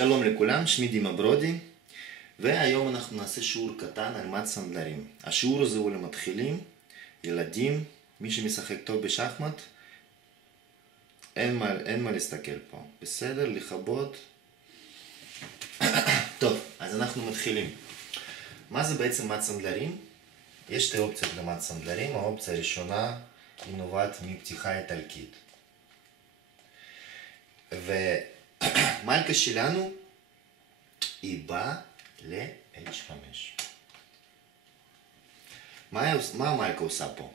שלום לכולם, שמי דימה ברודי, והיום אנחנו נעשה שיעור קטן על מד סנדלרים. השיעור הזה הוא למתחילים, ילדים, מי שמשחק טוב בשחמט, אין מה להסתכל פה. בסדר, לכבות. טוב, אז אנחנו מתחילים. מה זה בעצם מד סנדלרים? יש שתי אופציות למד סנדלרים. האופציה הראשונה היא נובעת מפתיחה איטלקית. ומלכה שלנו היא באה ל-H5. מה המלכה עושה פה?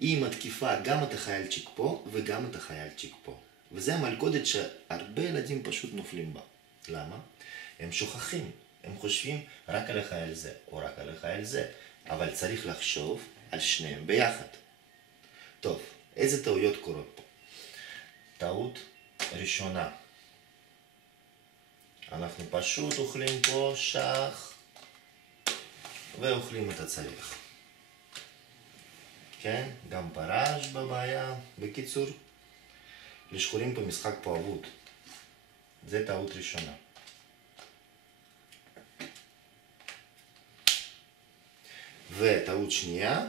היא מתקיפה גם את החיילצ'יק פה וגם את החיילצ'יק פה. וזה המלכודת שהרבה ילדים פשוט נופלים בה. למה? הם שוכחים. הם חושבים רק על החייל זה או רק על החייל זה. אבל צריך לחשוב על שניהם ביחד. טוב, איזה טעויות קורות פה? טעות ראשונה. אנחנו פשוט אוכלים פה שח ואוכלים את הצריח. כן? גם פרש בבעיה. בקיצור, לשחורים פה משחק פה אבוד. זה טעות ראשונה. וטעות שנייה,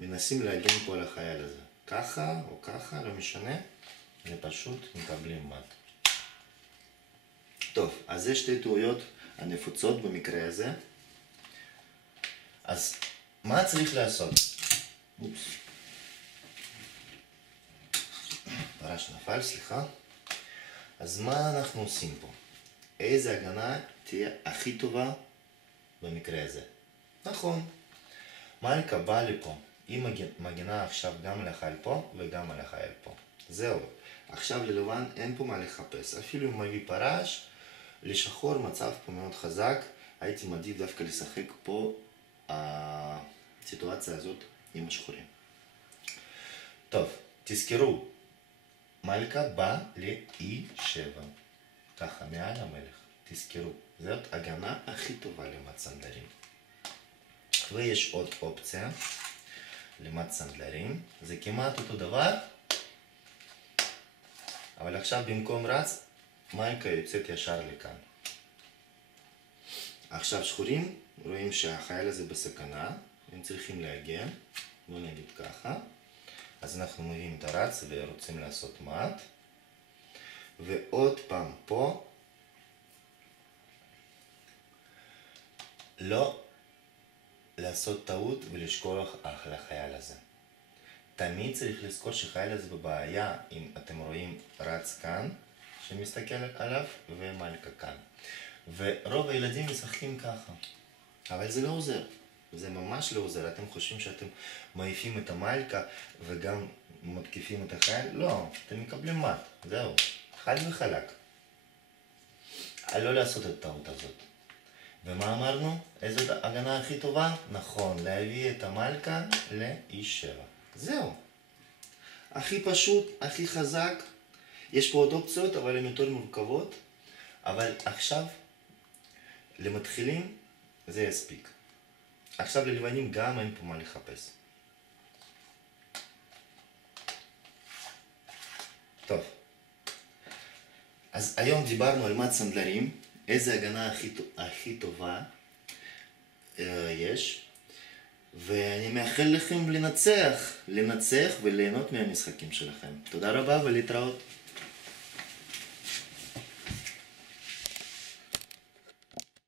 מנסים להגן פה על החייל הזה. ככה או ככה, לא משנה, ופשוט מקבלים מד. טוב, אז זה שתי טעויות הנפוצות במקרה הזה. אז מה צריך לעשות? אופס. פרש נפל, סליחה. אז מה אנחנו עושים פה? איזה הגנה תהיה הכי טובה במקרה הזה? נכון. מלכה באה לפה. היא מגנה עכשיו גם על החייל פה וגם על החייל פה. זהו. עכשיו ללבן אין פה מה לחפש. אפילו אם מביא פרש, לשחור מצב פה מאוד חזק. הייתי מעדיף דווקא לשחק פה הסיטואציה הזאת עם השחורים. טוב, תזכרו. מלכה באה ל-E7. ככה, מעל המלך. תזכרו. זאת הגנה הכי טובה למד סנדלרים. ויש עוד אופציה למד סנדלרים. זה כמעט אותו דבר. אבל עכשיו במקום רץ, מלכה יוצאת ישר לכאן. עכשיו שחורים רואים שהחייל הזה בסכנה. הם צריכים להגן. בוא נגיד ככה. אז אנחנו מביאים את הרץ ורוצים לעשות מד. ועוד פעם פה. לא לעשות טעות ולשכוח על החייל הזה. תמיד צריך לזכור שחייל הזה בבעיה, אם אתם רואים רץ כאן, שמסתכל עליו, ומלכה כאן. ורוב הילדים משחקים ככה. אבל זה לא עוזר. זה ממש לא עוזר. אתם חושבים שאתם מעיפים את המלכה וגם מתקיפים את החייל? לא, אתם מקבלים מד. זהו. חד וחלק. לא לעשות את הטעות הזאת. ומה אמרנו? איזו הגנה הכי טובה? נכון, להביא את המלכה ל-E7. זהו. הכי פשוט, הכי חזק. יש פה עוד אופציות, אבל הן יותר מורכבות. אבל עכשיו, למתחילים, זה יספיק. עכשיו ללבנים גם אין פה מה לחפש. טוב. אז היום דיברנו על מד סנדלרים. איזה הגנה הכי טובה יש. ואני מאחל לכם לנצח וליהנות מהמשחקים שלכם. תודה רבה ולהתראות.